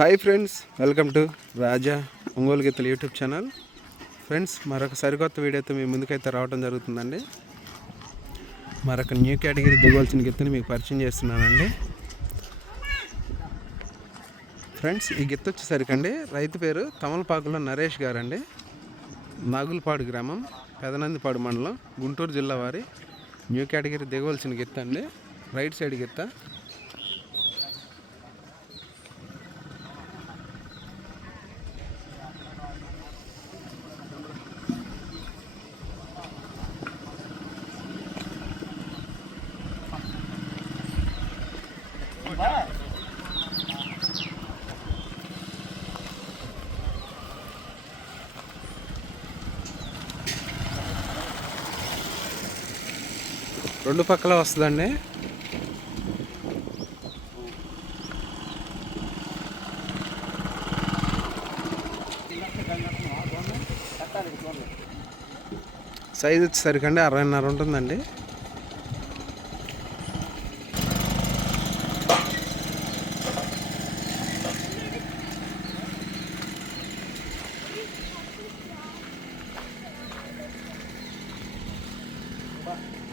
Hi friends welcome to Raja Ongole గీతలు YouTube channel friends మరొక సరికొత్త వీడియోతో మీ ముందుకైతే రావడం జరుగుతుందండి. మరొక న్యూ కేటగిరీ దిగవలసిన గిత్తని మీకు పరిచయం చేస్తున్నానండి. ఫ్రెండ్స్ ఈ గిత్త వచ్చేసరికండి రైతు పేరు తమలపాకులో నరేష్ గారండి. నాగులపాడు గ్రామం పెదనందిపాడు మండలం గుంటూరు జిల్లా వారి న్యూ కేటగిరీ దిగవలసిన గిత్త అండి రైట్ సైడ్ గిత్త. రెండు పక్కల వస్తుందండి. సైజ్ వచ్చేసరికండి అరవైన్నర ఉంటుందండి. pa.